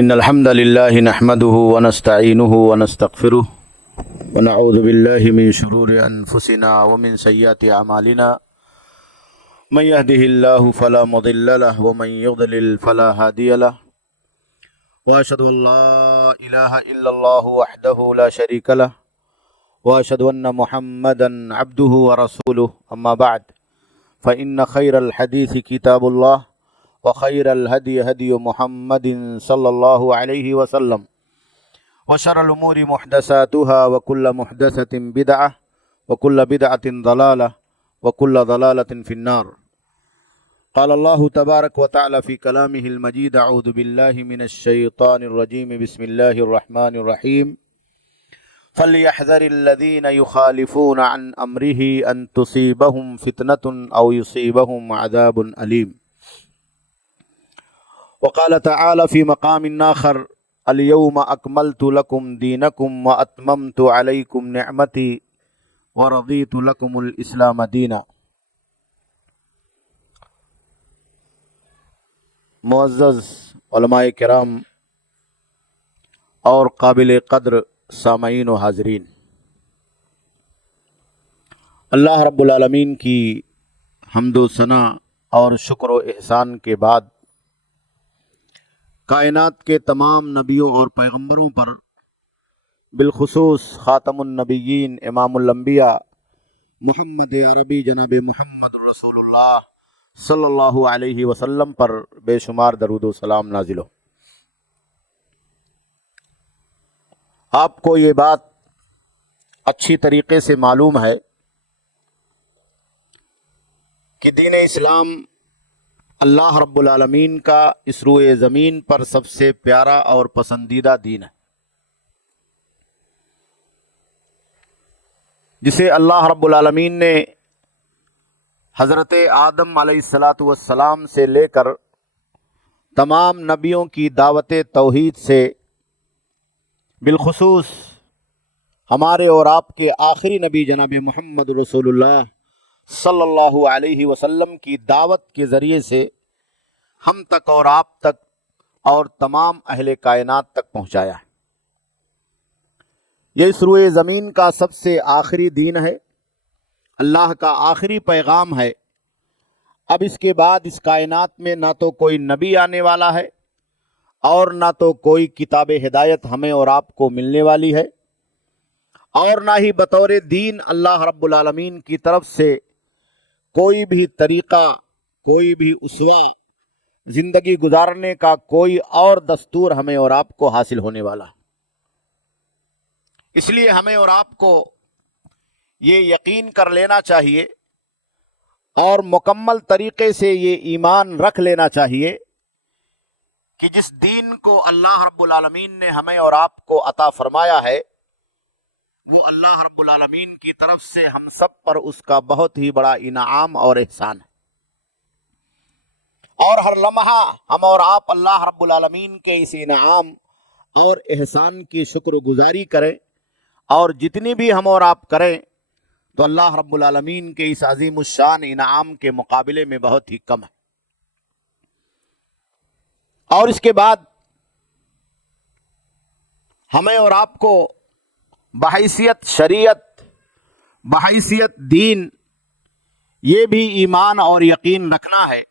إن الحمد لله نحمده ونستعينه ونستغفره ونعوذ بالله من شرور أنفسنا ومن سيئات أعمالنا من يهده الله فلا مضل له ومن يضلل فلا هادي له وأشهد أن لا إله إلا الله وحده لا شريك له وأشهد أن محمدا عبده ورسوله أما بعد فإن خير الحديث كتاب الله وخير الهدي هدي محمد صلى الله عليه وسلم وشر الأمور محدثاتها وكل محدثة بدعة وكل بدعة ضلالة وكل ضلالة في النار. قال الله تبارك وتعالى في كلامه المجيد: أعوذ بالله من الشيطان الرجيم بسم الله الرحمن الرحيم فليحذر الذين يخالفون عن أمره أن تصيبهم فتنة أو يصيبهم عذاب أليم. وقال تعالى في مقام آخر: اليوم أكملت لكم دينكم وأتممت عليكم نعمتي ورضيت لكم الإسلام دينا. معزز علماء کرام اور قابل قدر سامعین و حاضرین، اللہ رب العالمین کی حمد و ثنا اور شکر و احسان کے بعد کائنات کے تمام نبیوں اور پیغمبروں پر، بالخصوص خاتم النبیین امام الانبیاء محمد عربی جناب محمد رسول اللہ صلی اللہ علیہ وسلم پر بے شمار درود و سلام نازل ہو۔ آپ کو یہ بات اچھی طریقے سے معلوم ہے کہ دین اسلام اللہ رب العالمین کا اس روئے زمین پر سب سے پیارا اور پسندیدہ دین ہے، جسے اللہ رب العالمین نے حضرت آدم علیہ السلام سے لے کر تمام نبیوں کی دعوت توحید سے، بالخصوص ہمارے اور آپ کے آخری نبی جناب محمد رسول اللہ صلی اللہ علیہ وسلم کی دعوت کے ذریعے سے ہم تک اور آپ تک اور تمام اہل کائنات تک پہنچایا ہے۔ یہ اس روئے زمین کا سب سے آخری دین ہے، اللہ کا آخری پیغام ہے۔ اب اس کے بعد اس کائنات میں نہ تو کوئی نبی آنے والا ہے اور نہ تو کوئی کتاب ہدایت ہمیں اور آپ کو ملنے والی ہے، اور نہ ہی بطور دین اللہ رب العالمین کی طرف سے کوئی بھی طریقہ، کوئی بھی اسوہ، زندگی گزارنے کا کوئی اور دستور ہمیں اور آپ کو حاصل ہونے والا ہے۔ اس لیے ہمیں اور آپ کو یہ یقین کر لینا چاہیے اور مکمل طریقے سے یہ ایمان رکھ لینا چاہیے کہ جس دین کو اللہ رب العالمین نے ہمیں اور آپ کو عطا فرمایا ہے، وہ اللہ رب العالمین کی طرف سے ہم سب پر اس کا بہت ہی بڑا انعام اور احسان ہے، اور ہر لمحہ ہم اور آپ اللہ رب العالمین کے اس انعام اور احسان کی شکر گزاری کریں، اور جتنی بھی ہم اور آپ کریں تو اللہ رب العالمین کے اس عظیم الشان انعام کے مقابلے میں بہت ہی کم ہے۔ اور اس کے بعد ہمیں اور آپ کو بحیثیت شریعت، بحیثیت دین، یہ بھی ایمان اور یقین رکھنا ہے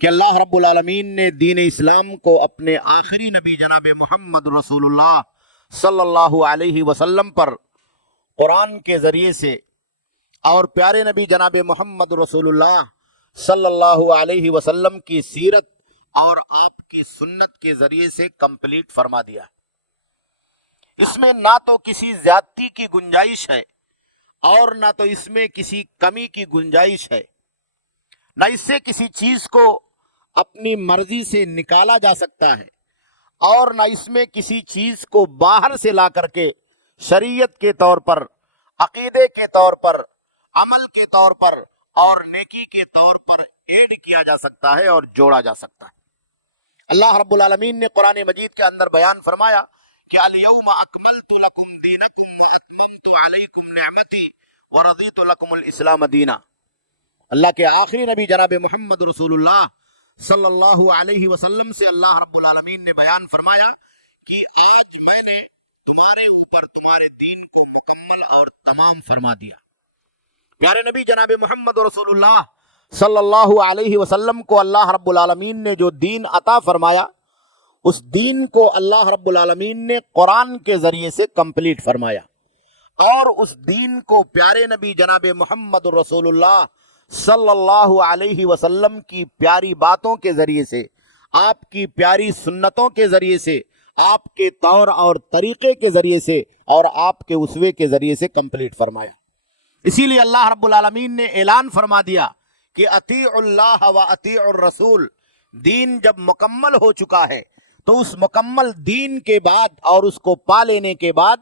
کہ اللہ رب العالمین نے دین اسلام کو اپنے آخری نبی جناب محمد رسول اللہ صلی اللہ علیہ وسلم پر قرآن کے ذریعے سے اور پیارے نبی جناب محمد رسول اللہ صلی اللہ علیہ وسلم کی سیرت اور آپ کی سنت کے ذریعے سے کمپلیٹ فرما دیا۔ اس میں نہ تو کسی زیادتی کی گنجائش ہے اور نہ تو اس میں کسی کمی کی گنجائش ہے، نہ اس سے کسی چیز کو اپنی مرضی سے نکالا جا سکتا ہے، اور نہ اس میں کسی چیز کو باہر سے لا کر کے شریعت کے طور پر، عقیدے کے طور پر، عمل کے طور پر اور نیکی کے طور پر ایڈ کیا جا سکتا ہے اور جوڑا جا سکتا ہے۔ اللہ رب العالمین نے قرآن مجید کے اندر بیان فرمایا کہ الیوم اکملت لکم دینکم واتممت علیکم نعمتی ورضیت لکم الاسلام دینا۔ اللہ کے آخری نبی جناب محمد رسول اللہ صلی اللہ علیہ وسلم سے اللہ رب العالمین نے بیان فرمایا کہ آج میں نے تمہارے اوپر تمہارے دین کو مکمل اور تمام فرما دیا۔ پیارے نبی جناب محمد رسول اللہ صلی اللہ علیہ وسلم کو اللہ رب العالمین نے جو دین عطا فرمایا، اس دین کو اللہ رب العالمین نے قرآن کے ذریعے سے کمپلیٹ فرمایا، اور اس دین کو پیارے نبی جناب محمد رسول اللہ صلی اللہ علیہ وسلم کی پیاری باتوں کے ذریعے سے، آپ کی پیاری سنتوں کے ذریعے سے، آپ کے طور اور طریقے کے ذریعے سے، اور آپ کے اسوے کے ذریعے سے کمپلیٹ فرمایا۔ اسی لیے اللہ رب العالمین نے اعلان فرما دیا کہ اطیعوا اللہ و اطیعوا الرسول، دین جب مکمل ہو چکا ہے تو اس مکمل دین کے بعد اور اس کو پا لینے کے بعد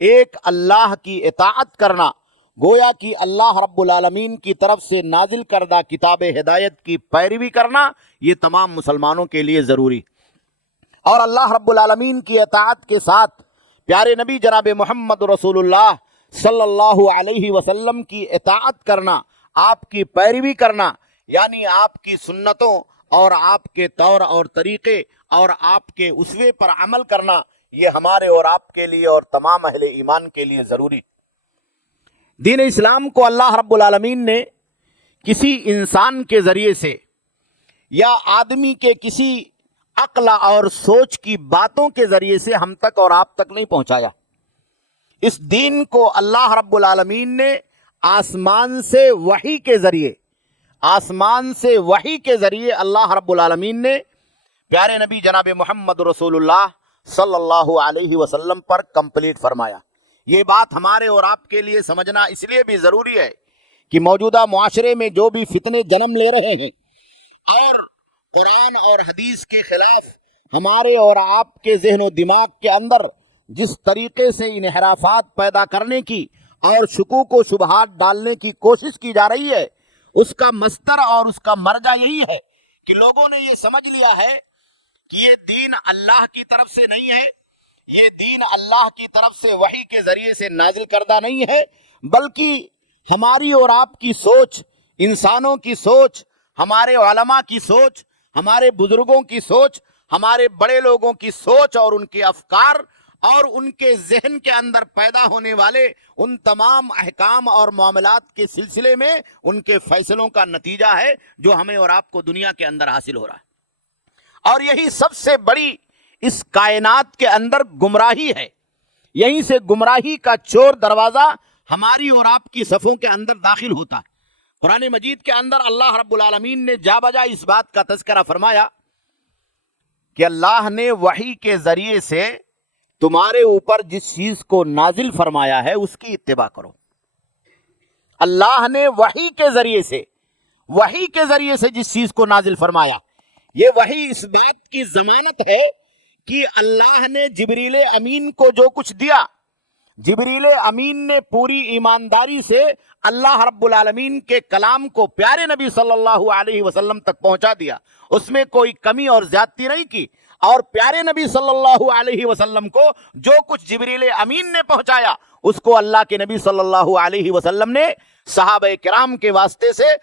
ایک اللہ کی اطاعت کرنا، گویا کہ اللہ رب العالمین کی طرف سے نازل کردہ کتاب ہدایت کی پیروی کرنا، یہ تمام مسلمانوں کے لیے ضروری۔ اور اللہ رب العالمین کی اطاعت کے ساتھ پیارے نبی جناب محمد رسول اللہ صلی اللہ علیہ وسلم کی اطاعت کرنا، آپ کی پیروی کرنا، یعنی آپ کی سنتوں اور آپ کے طور اور طریقے اور آپ کے اسوے پر عمل کرنا، یہ ہمارے اور آپ کے لیے اور تمام اہل ایمان کے لیے ضروری۔ دین اسلام کو اللہ رب العالمین نے کسی انسان کے ذریعے سے یا آدمی کے کسی عقل اور سوچ کی باتوں کے ذریعے سے ہم تک اور آپ تک نہیں پہنچایا۔ اس دین کو اللہ رب العالمین نے آسمان سے وحی کے ذریعے اللہ رب العالمین نے پیارے نبی جناب محمد رسول اللہ صلی اللہ علیہ وسلم پر کمپلیٹ فرمایا۔ یہ بات ہمارے اور آپ کے لیے سمجھنا اس لیے بھی ضروری ہے کہ موجودہ معاشرے میں جو بھی فتنے جنم لے رہے ہیں اور قرآن اور حدیث کے خلاف ہمارے اور آپ کے ذہن و دماغ کے اندر جس طریقے سے انحرافات پیدا کرنے کی اور شکوک و شبہات ڈالنے کی کوشش کی جا رہی ہے، اس کا مصدر اور اس کا مرجع یہی ہے کہ لوگوں نے یہ سمجھ لیا ہے کہ یہ دین اللہ کی طرف سے نہیں ہے، یہ دین اللہ کی طرف سے وحی کے ذریعے سے نازل کردہ نہیں ہے، بلکہ ہماری اور آپ کی سوچ، انسانوں کی سوچ، ہمارے علماء کی سوچ، ہمارے بزرگوں کی سوچ، ہمارے بڑے لوگوں کی سوچ اور ان کے افکار اور ان کے ذہن کے اندر پیدا ہونے والے ان تمام احکام اور معاملات کے سلسلے میں ان کے فیصلوں کا نتیجہ ہے جو ہمیں اور آپ کو دنیا کے اندر حاصل ہو رہا ہے۔ اور یہی سب سے بڑی اس کائنات کے اندر گمراہی ہے، یہیں سے گمراہی کا چور دروازہ ہماری اور آپ کی صفوں کے اندر داخل ہوتا ہے۔ قرآن مجید کے اندر اللہ رب العالمین نے جا بجا اس بات کا تذکرہ فرمایا کہ اللہ نے وحی کے ذریعے سے تمہارے اوپر جس چیز کو نازل فرمایا ہے اس کی اتباع کرو۔ اللہ نے وحی کے ذریعے سے جس چیز کو نازل فرمایا، یہ وحی اس بات کی ضمانت ہے کہ اللہ نے جبریل امین کو جو کچھ دیا، جبریل امین نے پوری ایمانداری سے اللہ رب العالمین کے کلام کو پیارے نبی صلی اللہ علیہ وسلم تک پہنچا دیا، اس میں کوئی کمی اور زیادتی نہیں کی، اور پیارے نبی صلی اللہ علیہ وسلم کو جو کچھ جبریل امین نے پہنچایا اس کو اللہ کے نبی صلی اللہ علیہ وسلم نے صحابہ کرام کے واسطے سے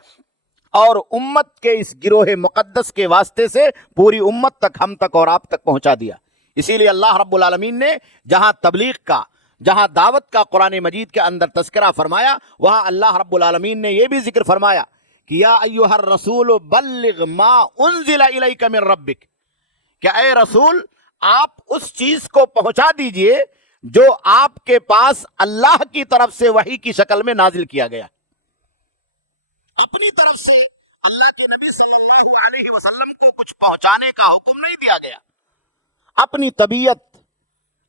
اور امت کے اس گروہ مقدس کے واسطے سے پوری امت تک، ہم تک اور آپ تک پہنچا دیا۔ اسی لیے اللہ رب العالمین نے جہاں تبلیغ کا، جہاں دعوت کا قرآن مجید کے اندر تذکرہ فرمایا، وہاں اللہ رب العالمین نے یہ بھی ذکر فرمایا کہ یا ایھا الرسول بلغ ما انزل الیک من ربک، کہ اے رسول آپ اس چیز کو پہنچا دیجئے جو آپ کے پاس اللہ کی طرف سے وحی کی شکل میں نازل کیا گیا۔ اپنی طرف سے اللہ کے نبی صلی اللہ علیہ وسلم کو کچھ پہنچانے کا حکم نہیں دیا گیا، اپنی طبیعت،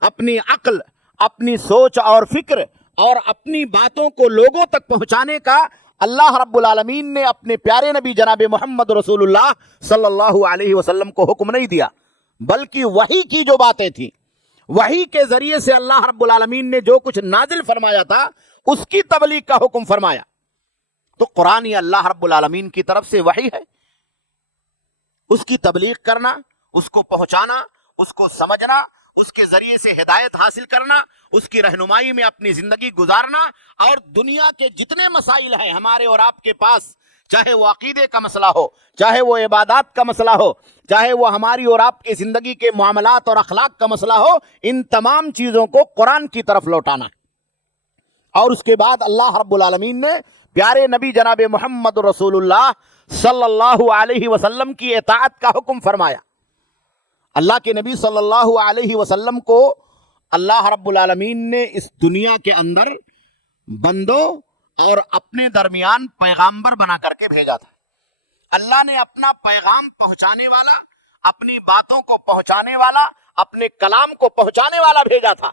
اپنی عقل، اپنی سوچ اور فکر اور اپنی باتوں کو لوگوں تک پہنچانے کا اللہ رب العالمین نے اپنے پیارے نبی جناب محمد رسول اللہ صلی اللہ علیہ وسلم کو حکم نہیں دیا، بلکہ وحی کی جو باتیں تھیں، وحی کے ذریعے سے اللہ رب العالمین نے جو کچھ نازل فرمایا تھا اس کی تبلیغ کا حکم فرمایا۔ تو قرآن یہ اللہ رب العالمین کی طرف سے وحی ہے، اس کی تبلیغ کرنا، اس کو پہنچانا، اس کو سمجھنا، اس کے ذریعے سے ہدایت حاصل کرنا، اس کی رہنمائی میں اپنی زندگی گزارنا، اور دنیا کے جتنے مسائل ہیں ہمارے اور آپ کے پاس، چاہے وہ عقیدے کا مسئلہ ہو، چاہے وہ عبادات کا مسئلہ ہو، چاہے وہ ہماری اور آپ کی زندگی کے معاملات اور اخلاق کا مسئلہ ہو، ان تمام چیزوں کو قرآن کی طرف لوٹانا ہے۔ اور اس کے بعد اللہ رب العالمین نے پیارے نبی جناب محمد رسول اللہ صلی اللہ علیہ وسلم کی اطاعت کا حکم فرمایا۔ اللہ کے نبی صلی اللہ علیہ وسلم کو اللہ رب العالمین نے اس دنیا کے اندر بندوں اور اپنے درمیان پیغامبر بنا کر کے بھیجا تھا۔ اللہ نے اپنا پیغام پہنچانے والا، اپنی باتوں کو پہنچانے والا، اپنے کلام کو پہنچانے والا بھیجا تھا۔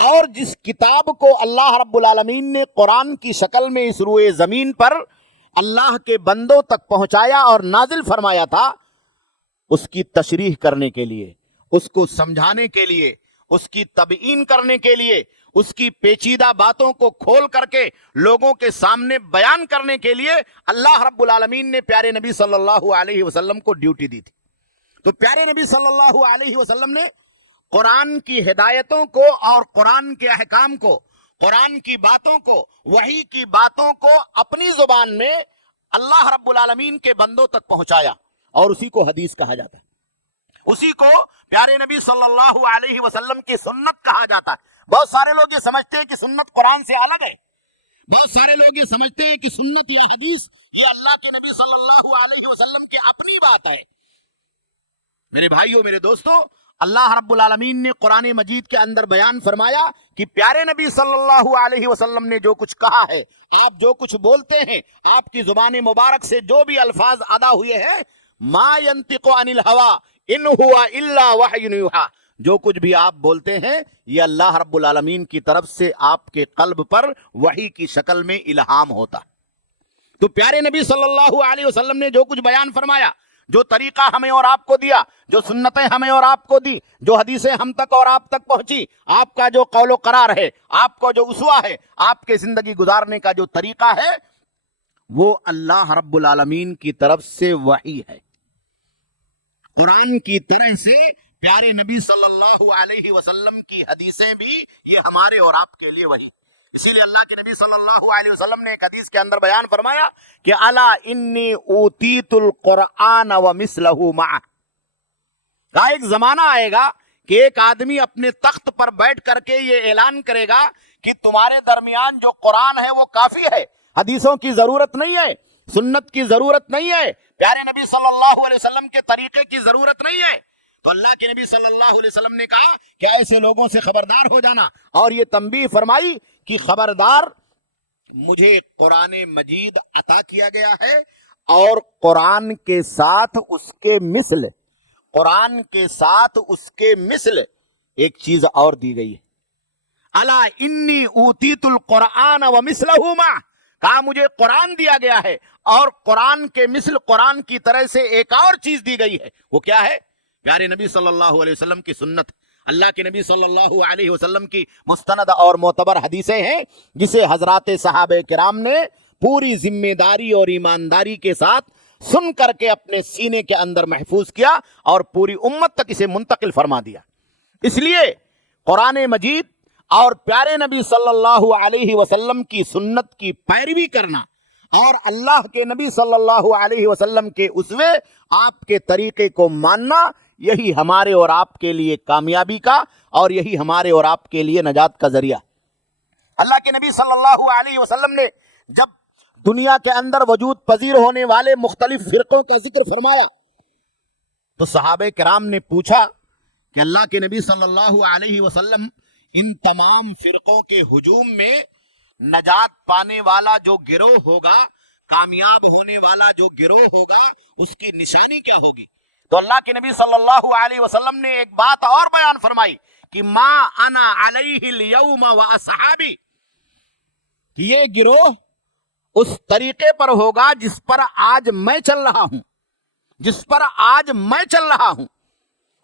اور جس کتاب کو اللہ رب العالمین نے قرآن کی شکل میں اس روئے زمین پر اللہ کے بندوں تک پہنچایا اور نازل فرمایا تھا، اس کی تشریح کرنے کے لیے، اس کو سمجھانے کے لیے، اس کی تبیین کرنے کے لیے، اس کی پیچیدہ باتوں کو کھول کر کے لوگوں کے سامنے بیان کرنے کے لیے اللہ رب العالمین نے پیارے نبی صلی اللہ علیہ وسلم کو ڈیوٹی دی تھی۔ تو پیارے نبی صلی اللہ علیہ وسلم نے قرآن کی ہدایتوں کو اور قرآن کے احکام کو، قرآن کی باتوں کو، وحی کی باتوں کو اپنی زبان میں اللہ رب العالمین کے بندوں تک پہنچایا، اور اسی کو حدیث کہا جاتا ہے، اسی کو پیارے نبی صلی اللہ علیہ وسلم کی سنت کہا جاتا ہے۔ بہت سارے لوگ یہ سمجھتے ہیں کہ سنت قرآن سے الگ ہے، بہت سارے لوگ یہ سمجھتے ہیں کہ سنت یا حدیث یہ اللہ کے نبی صلی اللہ علیہ وسلم کی اپنی بات ہے۔ میرے بھائیوں، میرے دوستوں، اللہ رب العالمین نے قرآن مجید کے اندر بیان فرمایا کہ پیارے نبی صلی اللہ علیہ وسلم نے جو کچھ کہا ہے، آپ جو کچھ بولتے ہیں، آپ کی زبان مبارک سے جو بھی الفاظ ادا ہوئے ہیں، ما ينطق عن الهوى ان هو الا وحی یوحی، جو کچھ بھی آپ بولتے ہیں یہ اللہ رب العالمین کی طرف سے آپ کے قلب پر وحی کی شکل میں الہام ہوتا۔ تو پیارے نبی صلی اللہ علیہ وسلم نے جو کچھ بیان فرمایا، جو طریقہ ہمیں اور آپ کو دیا، جو سنتیں ہمیں اور آپ کو دی، جو حدیثیں ہم تک اور آپ تک پہنچی، آپ کا جو قول و قرار ہے، آپ کا جو اسوہ ہے، آپ کے زندگی گزارنے کا جو طریقہ ہے، وہ اللہ رب العالمین کی طرف سے وحی ہے۔ قرآن کی طرح سے پیارے نبی صلی اللہ علیہ وسلم کی حدیثیں بھی یہ ہمارے اور آپ کے لیے وحی۔ اسی لیے اللہ کے نبی صلی اللہ علیہ وسلم نے ایک حدیث کے اندر بیان فرمایا کہ الا انی اوتیت القرآن ومثلہ معہ، کا ایک زمانہ آئے گا کہ ایک آدمی اپنے تخت پر بیٹھ کر کے یہ اعلان کرے گا کہ تمہارے درمیان جو قرآن ہے وہ کافی ہے، حدیثوں کی ضرورت نہیں ہے، سنت کی ضرورت نہیں ہے، پیارے نبی صلی اللہ علیہ وسلم کے طریقے کی ضرورت نہیں ہے۔ تو اللہ کے نبی صلی اللہ علیہ وسلم نے کہا کہ ایسے لوگوں سے خبردار ہو جانا، اور یہ تنبیہ فرمائی کہ خبردار، مجھے قرآن مجید عطا کیا گیا ہے اور قرآن کے ساتھ اس کے مثل، قرآن کے ساتھ اس کے مثل ایک چیز اور دی گئی ہے۔ الا انی اوتیت القرآن ومثلہ معہ، کہا مجھے قرآن دیا گیا ہے اور قرآن کے مثل، قرآن کی طرح سے ایک اور چیز دی گئی ہے۔ وہ کیا ہے؟ پیارے نبی صلی اللہ علیہ وسلم کی سنت، اللہ کے نبی صلی اللہ علیہ وسلم کی مستند اور معتبر حدیثیں ہیں، جسے حضرات صحابہ کرام نے پوری ذمہ داری اور ایمانداری کے ساتھ سن کر کے اپنے سینے کے اندر محفوظ کیا اور پوری امت تک اسے منتقل فرما دیا۔ اس لیے قرآن مجید اور پیارے نبی صلی اللہ علیہ وسلم کی سنت کی پیروی کرنا اور اللہ کے نبی صلی اللہ علیہ وسلم کے اسوے، آپ کے طریقے کو ماننا، یہی ہمارے اور آپ کے لیے کامیابی کا اور یہی ہمارے اور آپ کے لیے نجات کا ذریعہ۔ اللہ کے نبی صلی اللہ علیہ وسلم نے جب دنیا کے اندر وجود پذیر ہونے والے مختلف فرقوں کا ذکر فرمایا تو صحابہ کرام نے پوچھا کہ اللہ کے نبی صلی اللہ علیہ وسلم، ان تمام فرقوں کے ہجوم میں نجات پانے والا جو گروہ ہوگا، کامیاب ہونے والا جو گروہ ہوگا، اس کی نشانی کیا ہوگی؟ تو اللہ کے نبی صلی اللہ علیہ وسلم نے ایک بات اور بیان فرمائی کہ ما انا علیہ اليوم واصحابی، کہ یہ گروہ اس طریقے پر ہوگا جس پر آج میں چل رہا ہوں، جس پر آج میں چل رہا ہوں۔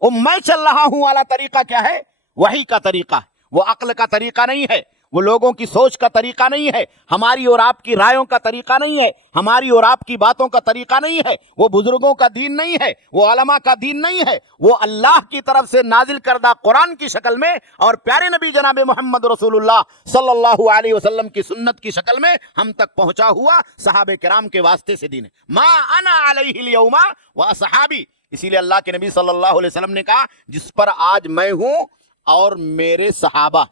وہ میں چل رہا ہوں والا طریقہ کیا ہے؟ وحی کا طریقہ ہے، وہ عقل کا طریقہ نہیں ہے، وہ لوگوں کی سوچ کا طریقہ نہیں ہے، ہماری اور آپ کی رائےوں کا طریقہ نہیں ہے، ہماری اور آپ کی باتوں کا طریقہ نہیں ہے، وہ بزرگوں کا دین نہیں ہے، وہ علماء کا دین نہیں ہے، وہ اللہ کی طرف سے نازل کردہ قرآن کی شکل میں اور پیارے نبی جناب محمد رسول اللہ صلی اللہ علیہ وسلم کی سنت کی شکل میں ہم تک پہنچا ہوا صحابہ کرام کے واسطے سے دین ہے۔ ما انا علیہ الیوم واصحابی، اسی لیے اللہ کے نبی صلی اللہ علیہ وسلم نے کہا جس پر آج میں ہوں اور میرے صحابہ